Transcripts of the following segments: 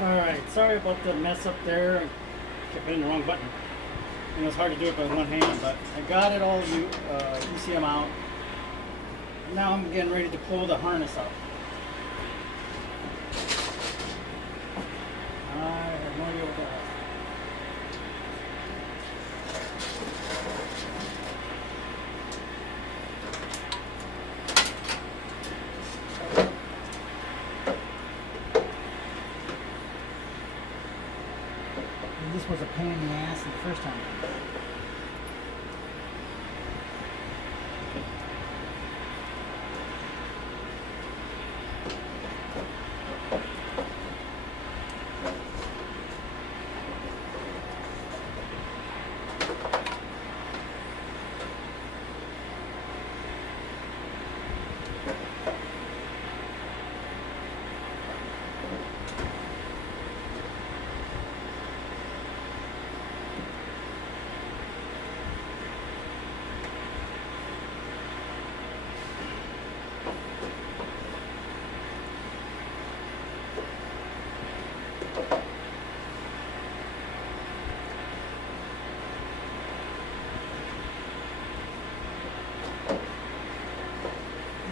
Alright, sorry about the mess up there. I kept hitting the wrong button. And it was hard to do it by one hand, but I got it all ECM out. Now I'm getting ready to pull the harness out. I have no idea what that is. This was a pain in the ass the first time.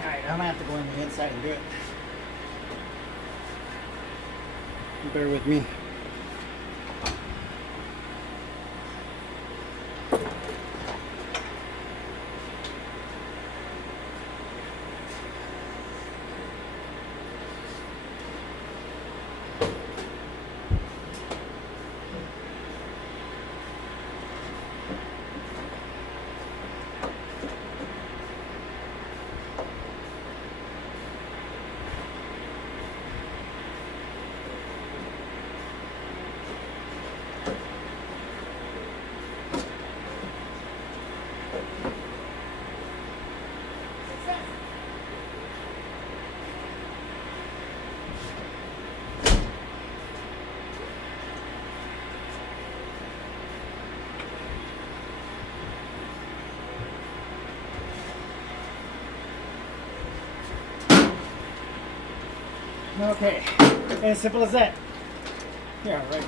Alright, I'm gonna have to go in the inside and do it. Bear with me. Okay, as simple as that. Yeah, right.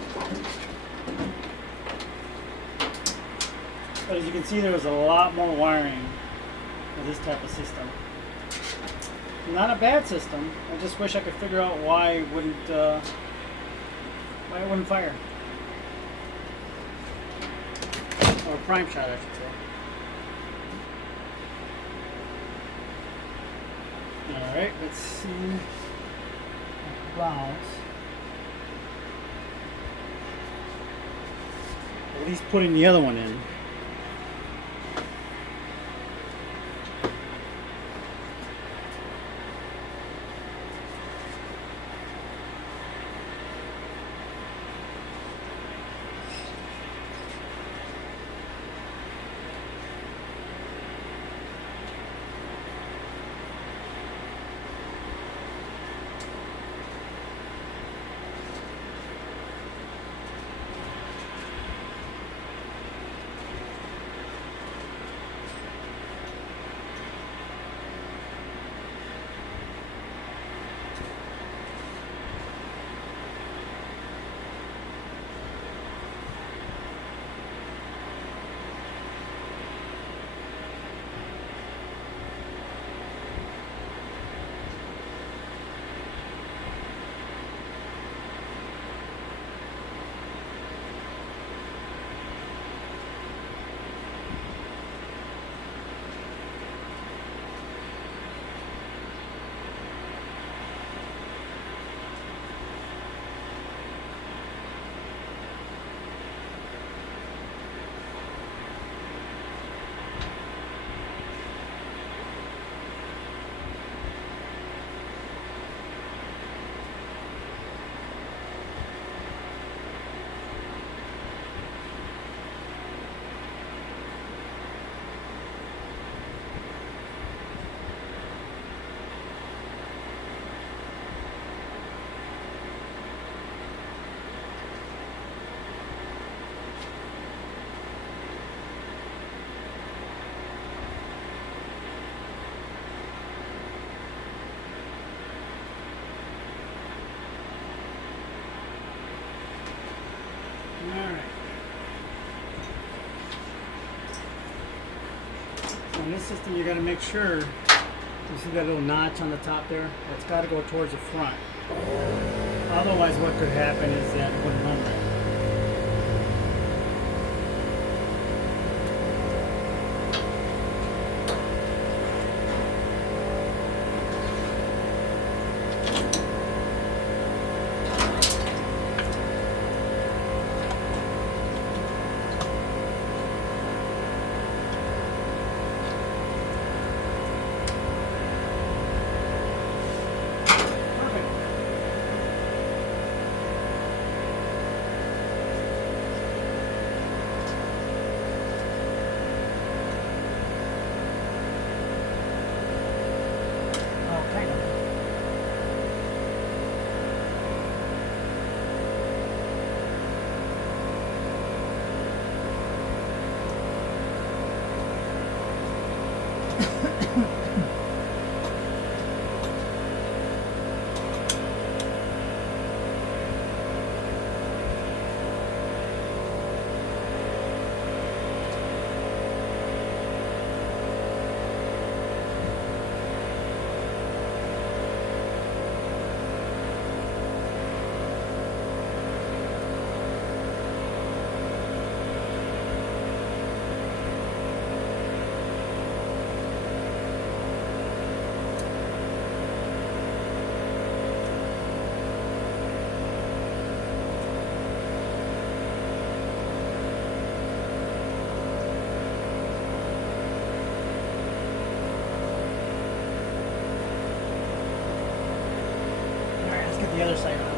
But as you can see, there was a lot more wiring for this type of system. Not a bad system. I just wish I could figure out why it wouldn't fire. Or prime shot, I should say. All right, let's see. Valves. At least putting the other one in. this system, you got to make sure, you see that little notch on the top there? It's got to go towards the front. Otherwise, what could happen is that it wouldn't run right. The other side on.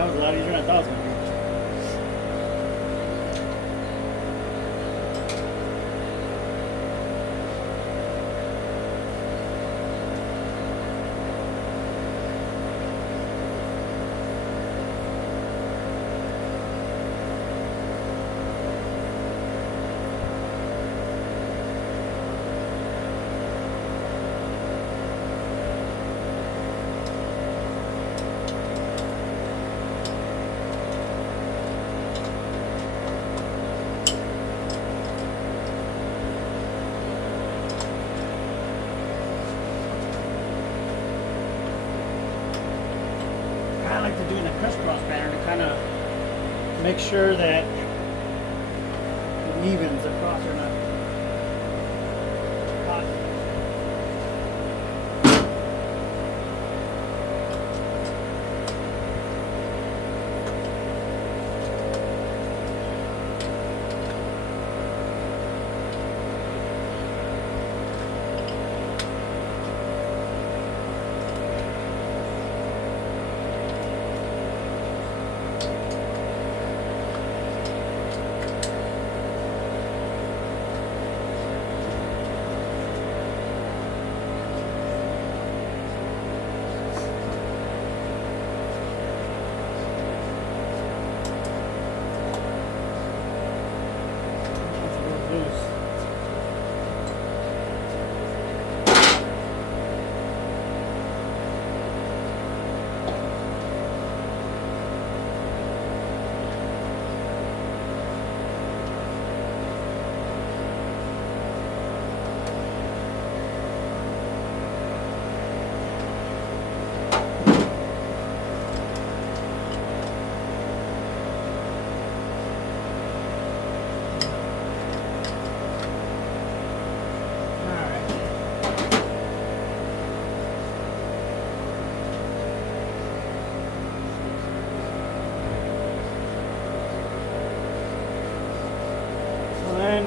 That was a lot easier than I thought it was going to be. I like to do in a crisscross pattern to kind of make sure that it evens across or not.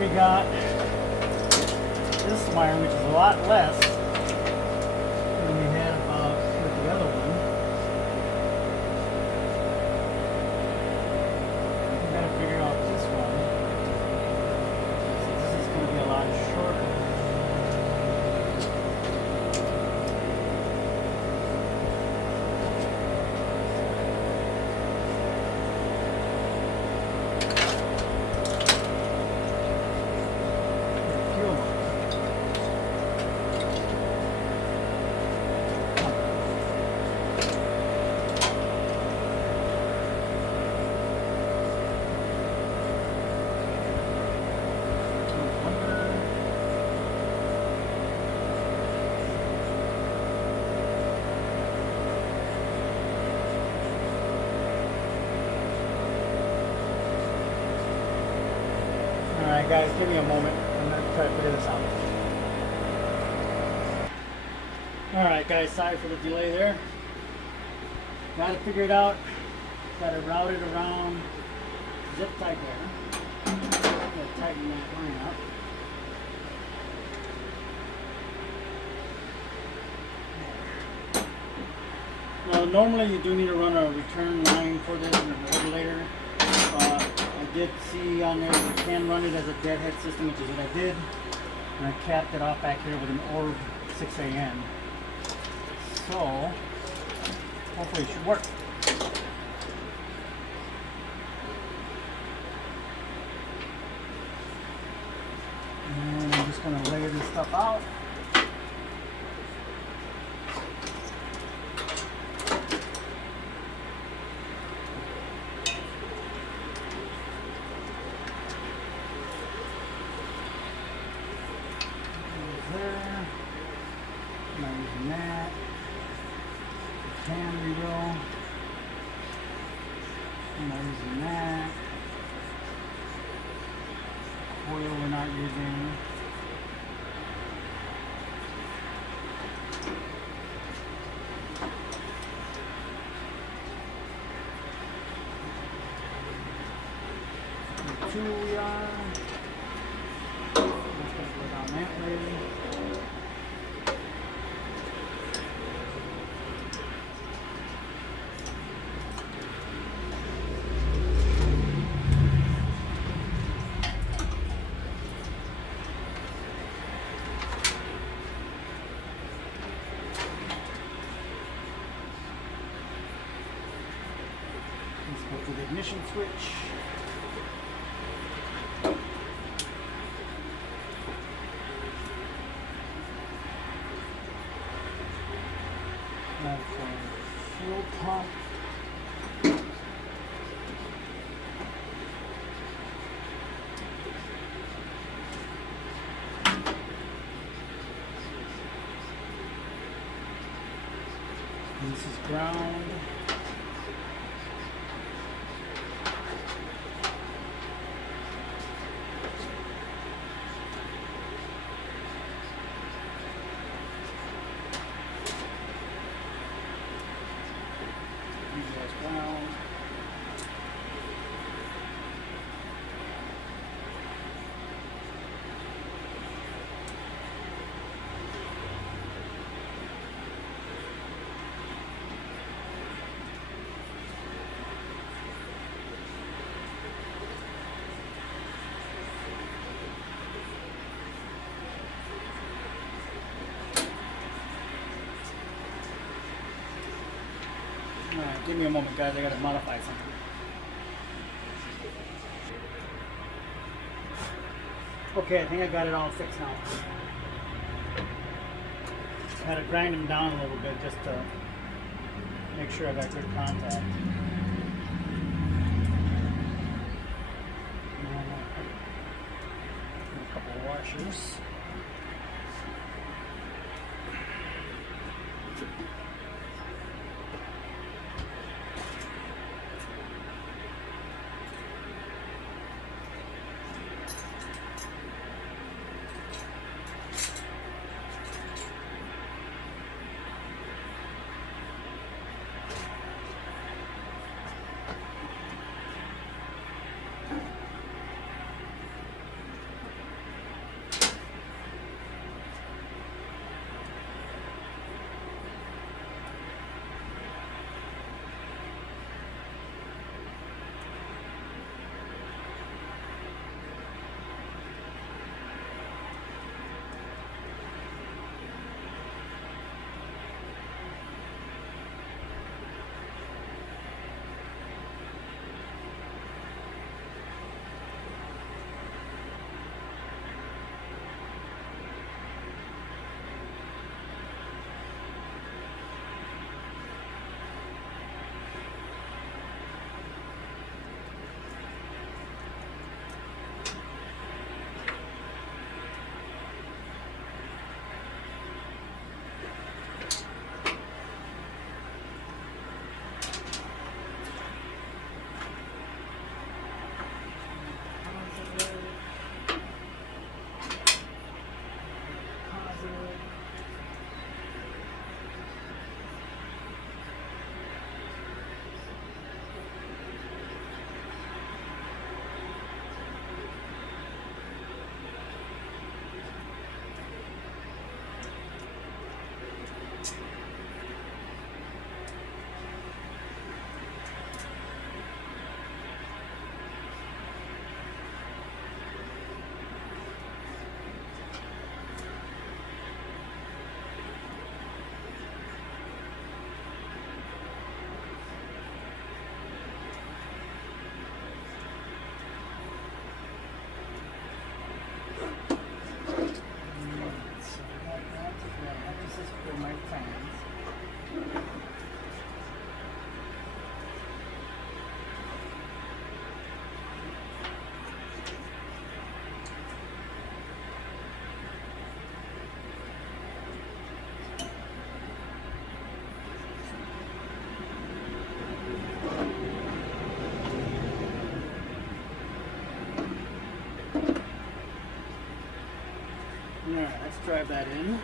we got this wire, which is a lot less than we had with the other one. We gotta figure out this one. So this is going to be a lot shorter. Alright guys, give me a moment. I'm going to try to figure this out. Alright guys, sorry for the delay there. Got to figure it out. Got to route it around. Zip tight there. Got to tighten that line up. Now normally you do need to run a return line for this and a regulator. I did see on there you can run it as a deadhead system, which is what I did. And I capped it off back here with an orb 6AN. So, hopefully it should work. And I'm just going to layer this stuff out. There. I'm not using that. Can we will. I'm not using that. Coil we're not using. Two we are. Let's go down that way. Let's go to the ignition switch. That's a fuel pump. And this is ground. Alright, give me a moment guys, I gotta modify something. Okay, I think I got it all fixed now. Had to grind them down a little bit just to make sure I got good contact. A couple of washers. Alright, let's drive that in.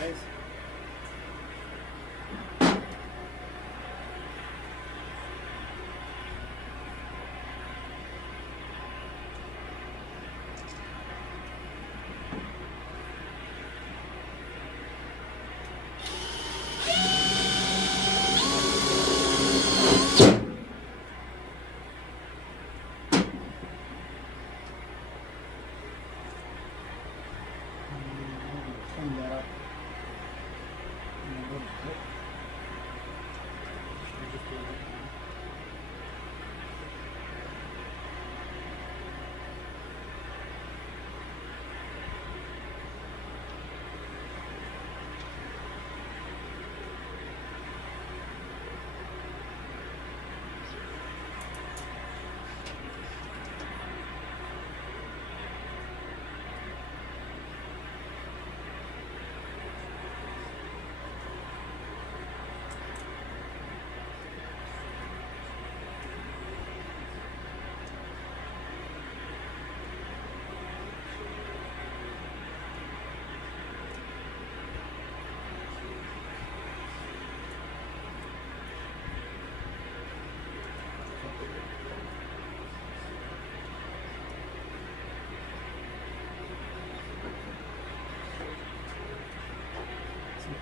Guys. Clean that up.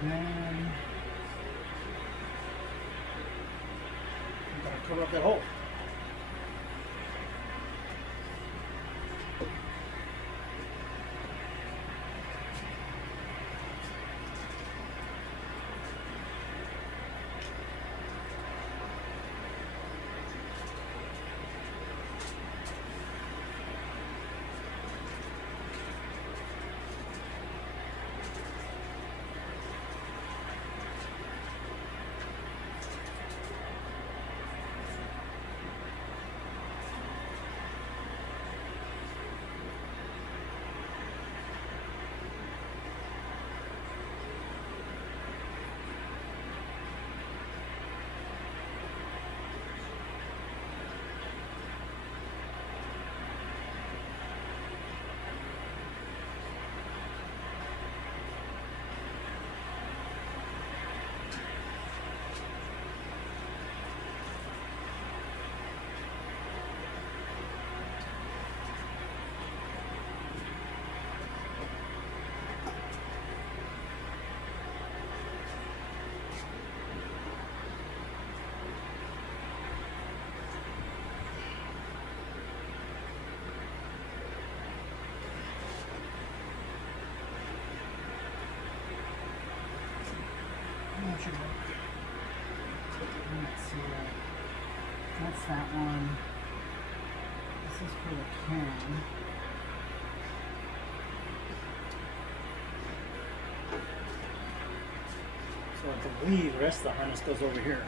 Then I'm gonna cover up that hole. Let's see. That's that one. This is for the can. So I believe the rest of the harness goes over here.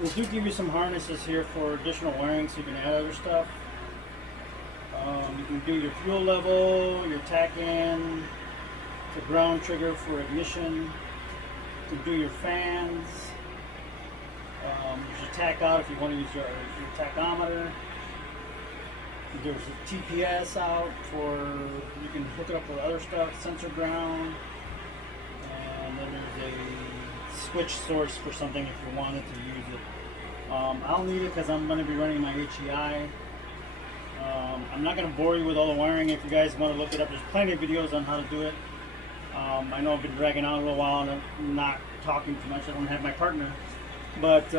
They do give you some harnesses here for additional wiring so you can add other stuff. You can do your fuel level, your tack in, the ground trigger for ignition. You can do your fans. There's your tack out if you want to use your tachometer. There's a TPS out for, you can hook it up with other stuff, sensor ground. And then there's a switch source for something if you wanted to use it. I'll need it because I'm going to be running my HEI. I'm not going to bore you with all the wiring. If you guys want to look it up, there's plenty of videos on how to do it. I know I've been dragging out a little while and I'm not talking too much. I don't have my partner. But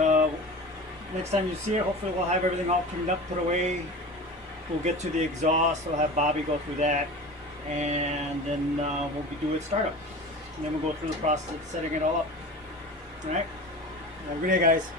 next time you see it, hopefully we'll have everything all cleaned up, put away. We'll get to the exhaust. We'll have Bobby go through that. And then we'll do its startup. And then we'll go through the process of setting it all up. Alright? Have a good day, guys.